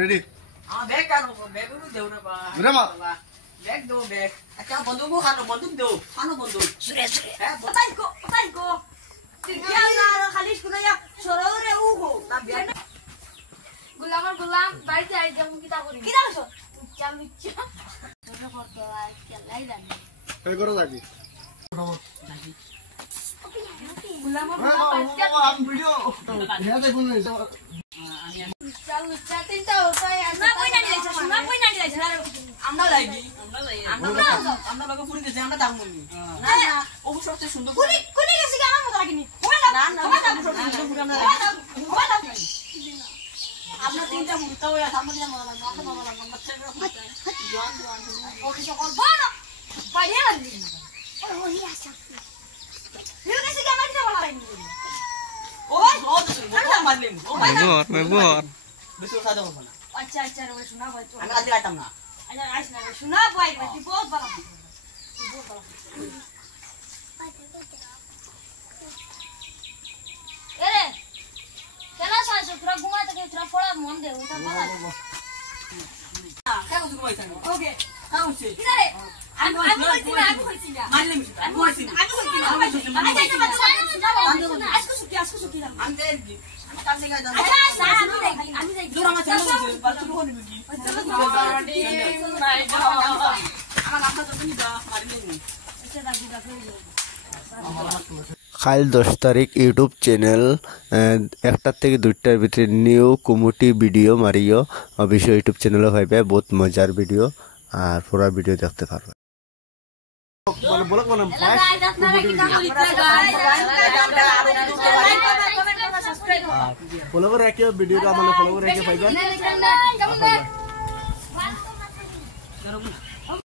ready हां bag का bag को देऊ रे बा रमा बैग दो बैग अच्छा बंदूक को बंदूक दो खानो बंदूक सुरे है बताई को क्या ना खाली स्कूल या छोरो रे ऊ हो ना बिया गुलाम बाइक आई जम किता करी किता करছো চালু ইচ্ছা তোরা করতে আর কেলাই জানি এই করো যাবি গুলাম আম ভিডিও হ্যাঁ দেখুন চালু ইচ্ছা তিনটা উপায় না কইনা দিলাইছ না কইনা দিলাইছ আমরা লাগি আমরা লগে পুরি গেছে আমরা দাম নি না না ও সবচেয়ে সুন্দর কুলি গেছি কি আমার মত লাগিনি না না পুরি আমরা লাগি আপনার তিনটা মুহূর্ত হয়ে আছে আমাদের মনে লাগে মাথা মামা লাগে আমার ছেলে জোয়ান ওকে সকল বড় বাইরে লাগি ও হি আসা হিউ গেছি কি আমার দিতে বলা লাগনি ও ও তো মারলেন ও मैं बहुत বেশি কথা দাও না আচ্ছা আচ্ছা রে শোনা ভাই তো আমি আজ আইতাম না আচ্ছা আইস না শোনা ভাই তুই বহুত ভালো বহুত ভালো এরে কেলা সাইজ তোরা ঘুমাতে কে তোরা পড়া মন দে ওটা ভালো কেন তুমি কইছ না ওকে কাউ সে কি রে আমি কইছি না মারলেন আমি কইছি না আজকে সুকি আমি দেখি আমি কাম থেকে যাই আচ্ছা আমি যাই দূর আমার ছেলে বলছে বাচ্চা তো হনি কি আমার আপনা তো নিবা মারলেন আচ্ছা দাদি দাদি কাল 10 তারিখ ইউটিউব চ্যানেল একটার থেকে দুইটার ভিতরে নিউ কমেডি ভিডিও মারিও অবশ্যই ইউটিউব চ্যানেলে পাইবে বহুত মজার ভিডিও আর পুরো ভিডিও দেখতে পারবে মানে বলক মানে ফলো করে রাখিও ভিডিওটা মানে ফলো করে রাখিও পাইবা